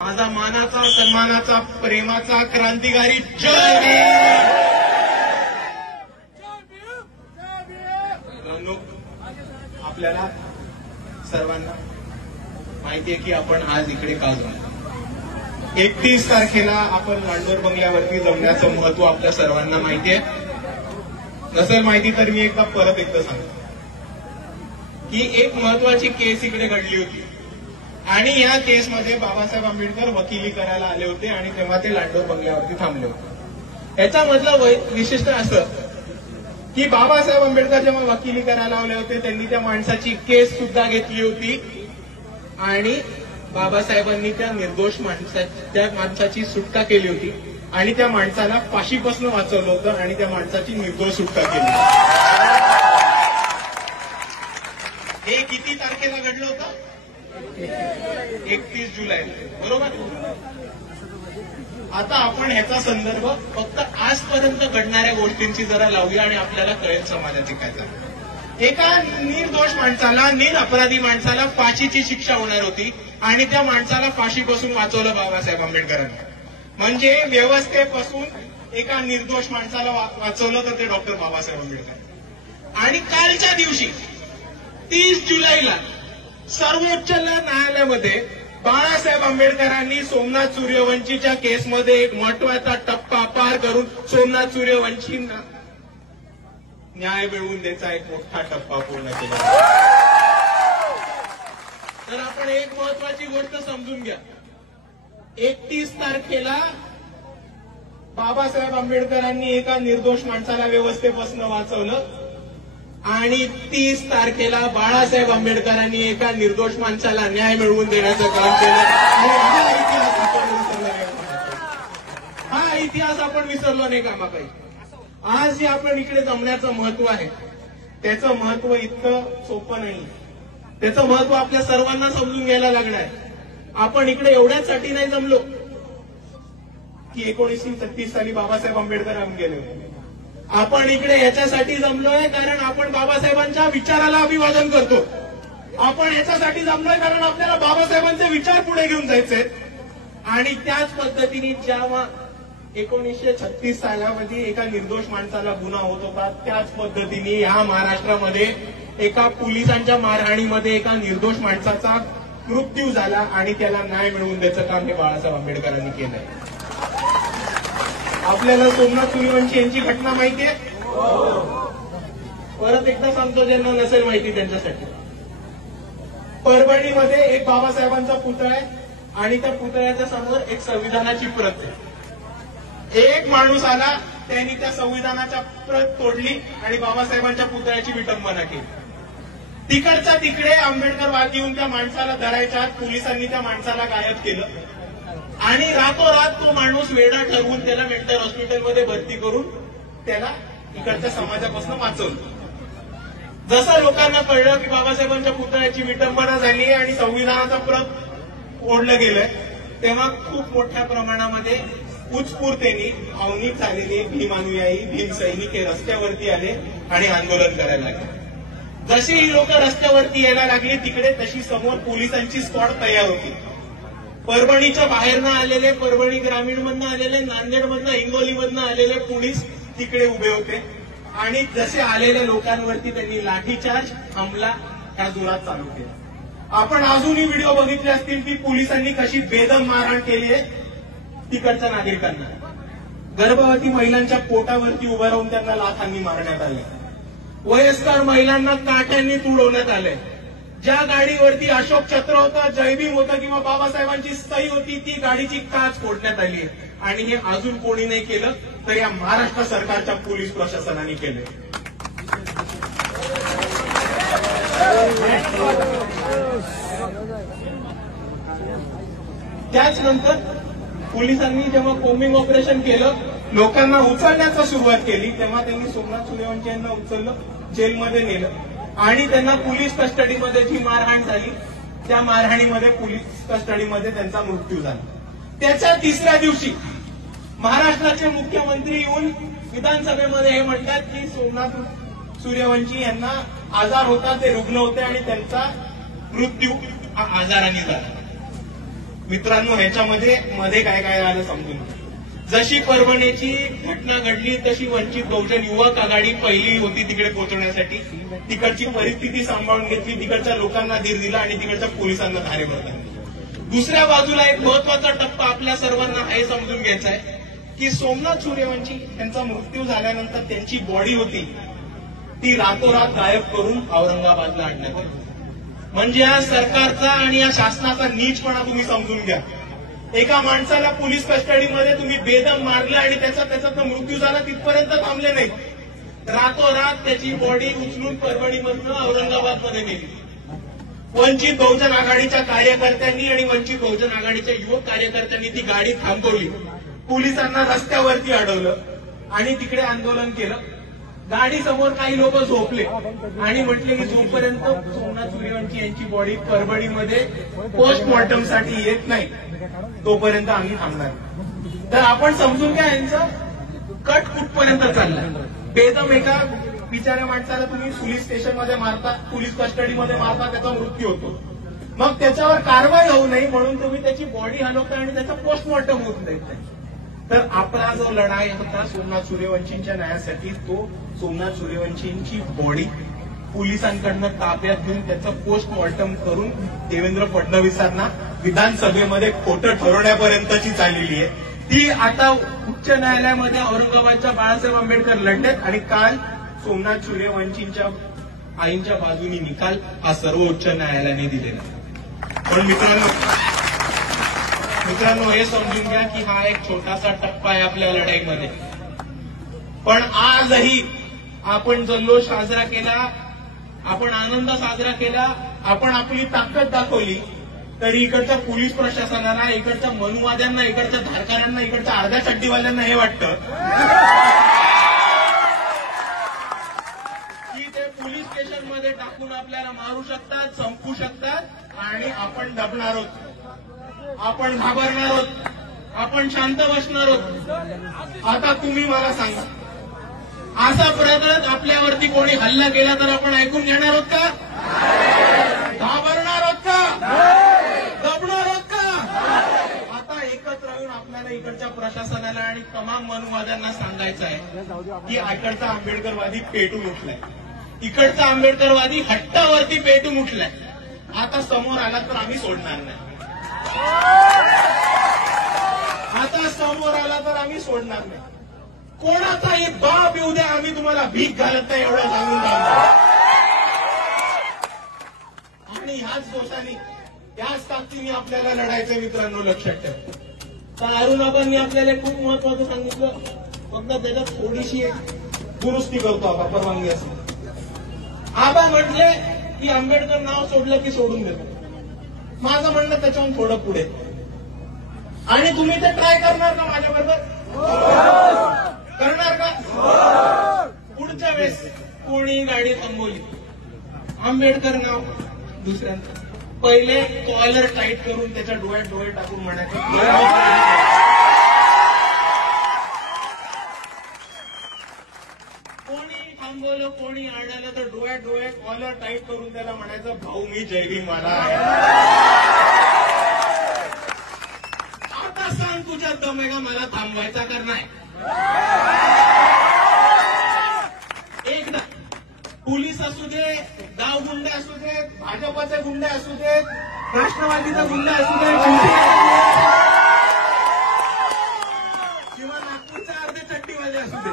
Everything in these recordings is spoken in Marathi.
माझा मानाचा सन्मानाचा प्रेमाचा क्रांतिकारी जय भीम। आपल्याला सर्वांना माहिती आहे की आपण आज इकडे का जमलो। 31 तारखेला आपण लांडोर बंगल्यावरती जमण्याचं महत्व आपल्या सर्वांना माहिती आहे। नसेल माहिती तर मी परत एकदा सांगतो की एक महत्वाची केस इकडे घडली होती आणि या केसमध्ये बाबासाहेब आंबेडकर वकिली करायला आले होते आणि तेव्हा ते लांडोर बंगल्यावरती थांबले होते। याचा मतलब विशिष्ट असं की बाबासाहेब आंबेडकर जेव्हा वकिली करायला आले होते त्यांनी त्या माणसाची केस सुद्धा घेतली होती आणि बाबासाहेबांनी त्या निर्दोष माणसाची सुटका केली होती आणि त्या माणसाला फाशीपासून वाचवलं होतं आणि त्या माणसाची निर्दोष सुटका केली। हे किती तारखेला घडलं होतं? 31 जुलै, बरोबर। आता आपण ह्याचा संदर्भ फक्त आजपर्यंत घडणाऱ्या गोष्टींची जरा लावूया आणि आपल्याला कळेल समाजाची काय चालू। एका निर्दोष माणसाला, निरपराधी माणसाला फाशीची शिक्षा होणार होती आणि त्या माणसाला फाशीपासून वाचवलं बाबासाहेब आंबेडकरांनी। म्हणजे व्यवस्थेपासून एका निर्दोष माणसाला वाचवलं तर ते डॉक्टर बाबासाहेब आंबेडकर। आणि कालच्या दिवशी 30 जुलैला सर्वोच्च न्यायालयामध्ये बाळासाहेब आंबेडकरांनी सोमनाथ सूर्यवंशीच्या केसमध्ये एक महत्वाचा टप्पा पार करून सोमनाथ सूर्यवंशींना न्याय मिळवून द्यायचा एक मोठा टप्पा पूर्ण केला। तर आपण एक महत्वाची गोष्ट समजून घ्या। 31 तारखेला बाबासाहेब आंबेडकरांनी एका निर्दोष माणसाला व्यवस्थेपासून वाचवलं आणि 30 तारखेला बाळासाहेब आंबेडकरांनी एका निर्दोष माणसाला न्याय मिळवून देण्याचं काम केलं। हा इतिहास आपण विसरलो नाही कामा पाहिजे। आज जे आपण इकडे जमण्याचं महत्व आहे त्याचं महत्व इतकं सोपं नाही। त्याचं महत्व आपल्या सर्वांना समजून घ्यायला लागणार आहे। आपण इकडे एवढ्यासाठी नाही जमलो की 1936 साली बाबासाहेब आंबेडकर आम गेले होते। आपण इकडे याच्यासाठी जमलोय कारण आपण बाबासाहेबांच्या विचाराला अभिवादन करतो। आपण याच्यासाठी जमलोय कारण आपल्याला बाबासाहेबांचे विचार पुढे घेऊन जायचे आणि त्याच पद्धतीने जेव्हा 1936 सालामध्ये एका निर्दोष माणसाला गुन्हा होत होता त्याच पद्धतीने या महाराष्ट्रामध्ये एका पोलिसांच्या मारहाणीमध्ये एका निर्दोष माणसाचा मृत्यू झाला आणि त्याला न्याय मिळवून द्यायचं काम हे बाळासाहेब आंबेडकरांनी केलंय। आपल्याला सोमनाथ सूर्यवंशी यांची घटना माहिती आहे? परत एकदा सांगतो ज्यांना नसेल माहिती त्यांच्यासाठी। परभणीमध्ये एक बाबासाहेबांचा पुतळा आहे आणि त्या पुतळ्याच्या समोर एक संविधानाची प्रत आहे। एक माणूस आला, त्यांनी त्या संविधानाच्या प्रत तोडली आणि बाबासाहेबांच्या पुतळ्याची विटंबना केली। तिकडच्या तिकडे आंबेडकर येऊन त्या माणसाला धरायच्या आत पोलिसांनी त्या माणसाला गायब केलं आणि रातोरात तो माणूस वेडा ठरवून त्याला मेंटल हॉस्पिटलमध्ये भरती करून त्याला इकडच्या समाजापासून वाचवलं। जसं लोकांना कळलं की बाबासाहेबांच्या पुतळ्याची विटंबना झाली आणि संविधानाचा प्रत ओढलं गेलंय तेव्हा खूप मोठ्या प्रमाणामध्ये उत्स्फूर्तेने भावनिक झालेले भीम अनुयायी, भीम सैनिक हे रस्त्यावरती आले आणि आंदोलन करायला लागले। जशी ही लोक रस्त्यावरती यायला लागली तिकडे तशी समोर पोलिसांची स्क्वॉड तयार होती। परभणीच्या बाहेरनं आलेले, परभणी ग्रामीणमधनं आलेले, नांदेडमधनं, हिंगोलीमधनं आलेले पोलीस तिकडे उभे होते आणि जसे आलेल्या लोकांवरती त्यांनी लाठीचार्ज, हमला ह्या जोरात चालू केला। आपण अजूनही व्हिडिओ बघितले असतील की पोलिसांनी कशी बेदम मारहाण केली आहे तिकडच्या नागरिकांना। गर्भवती महिलांच्या पोटावरती उभं राहून त्यांना लाथांनी मारण्यात आले। वयस्कर महिलांना काठ्यांनी तुडवण्यात आले। ज्या गाडीवरती अशोक चक्र होता, जयभीम होता किंवा बाबासाहेबांची सही होती ती गाडीची काच फोडण्यात आली आणि हे अजून कोणी नाही केलं तर या महाराष्ट्र सरकारच्या पोलीस प्रशासनाने केले। त्याचनंतर पोलिसांनी जेव्हा कोम्बिंग ऑपरेशन केलं, लोकांना उचलण्याचा सुरुवात केली तेव्हा त्यांनी सोमनाथ सूर्यवंशी यांना उचललं, जेलमध्ये नेलं आणि त्यांना पोलीस कस्टडीमध्ये जी मारहाण झाली त्या मारहाणीमध्ये पोलीस कस्टडीमध्ये त्यांचा मृत्यू झाला। त्याच्या तिसऱ्या दिवशी महाराष्ट्राचे मुख्यमंत्री येऊन विधानसभेमध्ये हे म्हणतात की सोमनाथ सूर्यवंशी यांना आजार होता, ते रुग्ण होते आणि त्यांचा मृत्यू आजाराने झाला। मित्रांनो, ह्याच्यामध्ये काय काय आलं समजून घ्या. जशी परभणीची घटना घडली तशी वंचित बहुजन युवक आघाडी पहिली होती तिकडे पोहोचण्यासाठी. तिकडची परिस्थिती सांभाळून घेतली, तिकडच्या लोकांना धीर दिला आणि तिकडच्या पोलिसांना धारेवर धरले. दुसऱ्या बाजूला एक महत्वाचा टप्पा आपल्या सर्वांना हे समजून घ्यायचा आहे की सोमनाथ सूर्यवंशी यांचा मृत्यू झाल्यानंतर त्यांची बॉडी होती ती रातोरात गायब करून औरंगाबादला आणण्यात आली. म्हणजे या सरकारचा आणि या शासनाचा नीचपणा तुम्ही समजून घ्या. एका माणसाला पोलीस कस्टडीमध्ये तुम्ही बेदम मारलं आणि त्याचा मृत्यू झाला तिथपर्यंत थांबले नाही. रातोरात त्याची बॉडी उचलून परभणीमधून औरंगाबादमध्ये नेली. वंचित बहुजन आघाडीच्या कार्यकर्त्यांनी आणि वंचित बहुजन आघाडीच्या युवक कार्यकर्त्यांनी ती गाडी थांबवली, पोलिसांना रस्त्यावरती अडवलं आणि तिकडे आंदोलन केलं. गाडी समोर काही लोक झोपले आणि म्हटले की जोपर्यंत सोमनाथ सूर्यवंशी यांची बॉडी परभणीमध्ये पोस्टमॉर्टमसाठी येत नाही तोपर्यंत आम्ही थांबणार. तर आपण समजून घ्या यांचं कट कुठपर्यंत चाललंय. बेदम एका बिचाऱ्या माणसाला तुम्ही पोलीस स्टेशनमध्ये मारता, पोलीस कस्टडीमध्ये मारता, त्याचा मृत्यू होतो. मग त्याच्यावर कारवाई होऊ नये म्हणून तुम्ही त्याची बॉडी हलवता आणि त्याचं पोस्टमॉर्टम होत नाही. तर आपला जो लढाई होता सोमनाथ सूर्यवंशींच्या न्यायासाठी, तो सोमनाथ सूर्यवंशींची बॉडी पोलिसांकडनं ताब्यात घेऊन त्याचं पोस्टमॉर्टम करून देवेंद्र फडणवीसांना विधानसभेमध्ये खोटं ठरवण्यापर्यंतची चाललेली आहे. ती आता उच्च न्यायालयामध्ये औरंगाबादच्या बाळासाहेब आंबेडकर लढलेत आणि काल सोमनाथ सूर्यवंशींच्या आईंच्या बाजूनी निकाल हा सर्वोच्च न्यायालयाने दिलेला. पण मित्रांनो हे समजून घ्या की हा एक छोटासा टप्पा आहे आपल्या लढाईमध्ये. पण आजही आपण जल्लोष साजरा केला, आपण आनंद साजरा केला, आपण आपली ताकद दाखवली, तरी इकडच्या पोलीस प्रशासनाला, इकडच्या मनुवाद्यांना, इकडच्या धारकारांना, इकडच्या अर्ध्या चड्डीवाल्यांना हे वाटतं की ते पोलीस स्टेशनमध्ये टाकून आपल्याला मारू शकतात, संपू शकतात आणि आपण दबणार आहोत, आपण घाबरणार आहोत, आपण शांत बसणार आहोत. आता तुम्ही मला सांगा, असा प्रयत्न आपल्यावरती कोणी हल्ला केला तर आपण ऐकून घेणार आहोत का? घाबरणार आहोत का? दबणार आहोत का? आता एकत्र येऊन आपल्याला इकडच्या प्रशासनाला आणि तमाम मनुवाद्यांना सांगायचं आहे की इकडचा आंबेडकरवादी पेटून उठलाय, इकडचा आंबेडकरवादी हट्टावरती पेटून उठलाय. आता समोर आला तर आम्ही सोडणार नाही. आता समोर आला तर आम्ही सोडणार नाही. कोणाचाही बाप येऊ द्या, आम्ही तुम्हाला भीक घालत नाही एवढं सांगून टाकतो. आणि ह्याच दोषाने, याच ताकदीने आपल्याला लढायचं. मित्रांनो लक्षात ठेवा. तर अरुणाबांनी आपल्याला खूप महत्वाचं सांगितलं, फक्त त्याच्यात थोडीशी दुरुस्ती करतो आपण, परवानगी असं. आबा म्हटले की आंबेडकर नाव सोडलं की सोडून देतो. माझं म्हणणं त्याच्याहून थोडं पुढे. आणि तुम्ही ते ट्राय करणार का माझ्याबरोबर? करणार का? पुढच्या वेळेस कोणी गाडी थांबवली, आंबेडकर नाव दुसऱ्यांदा, पहिले कॉलर टाईट करून त्याच्या डोळ्यात डोळे टाकून म्हणायचं, कोणी थांबवलं, कोणी अडलं तर डोळ्यात डोळे कॉलर टाईट करून त्याला म्हणायचं, भाऊ मी जय भीम वाला आहे. आता सांग तुझ्या दम आहे का मला थांबवायचा का नाही? एकदा पोलीस असू दे, गाव गुंडे असू देत, भाजपचे गुंडे असू देत, राष्ट्रवादीचा गुंडा असू दे, किंवा नागपूरचे अर्धे चट्टीवाले असू दे,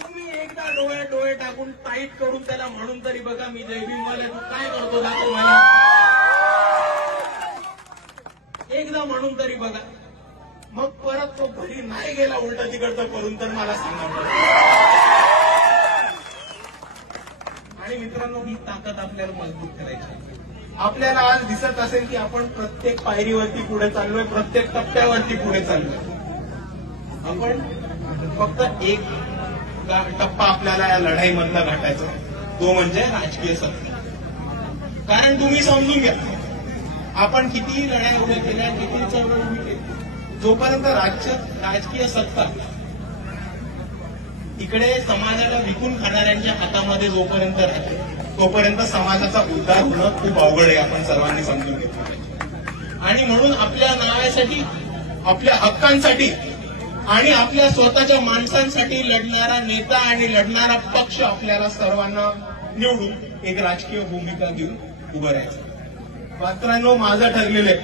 तुम्ही एकदा डोळे डोळे टाकून टाईट करून त्याला म्हणून तरी बघा, मी जय भीम वाला, तू काय करतो दाखव मला. एकदा म्हणून तरी बघा. मग परत तो घरी नाही गेला उलटा तिकडचं करून तर मला सांगा. आणि मित्रांनो ही ताकद आपल्याला मजबूत करायची. आपल्याला आज दिसत असेल की आपण प्रत्येक पायरीवरती पुढे चाललोय, प्रत्येक टप्प्यावरती पुढे चाललोय. आपण फक्त एक टप्पा आपल्याला या लढाईमधला गाठायचा, तो म्हणजे राजकीय सत्ता. कारण तुम्ही समजून घ्या, आपण कितीही लढाई उभ्या केल्या, किती चळवळ उभी केली, जोपर्यंत राजकीय सत्ता इकडे समाजाला विकून खाणाऱ्यांच्या हातामध्ये जोपर्यंत राहते तोपर्यंत समाजाचा उद्धार होणं खूप अवघड आहे, आपण सर्वांनी समजून घेतलं. आणि म्हणून आपल्या न्यायासाठी, आपल्या हक्कांसाठी आणि आपल्या स्वतःच्या माणसांसाठी लढणारा नेता आणि लढणारा पक्ष आपल्याला सर्वांना निवडून एक राजकीय भूमिका घेऊन उभं राहायचं. मित्रांनो, माझं ठरलेलं आहे,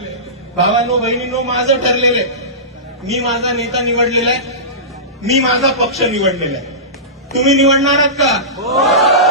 भावांनो बहिणींनो, माझं ठरलेलं आहे. मी माझा नेता निवडलेला आहे, मी माझा पक्ष निवडलेला आहे. तुम्ही निवडणार आहात का?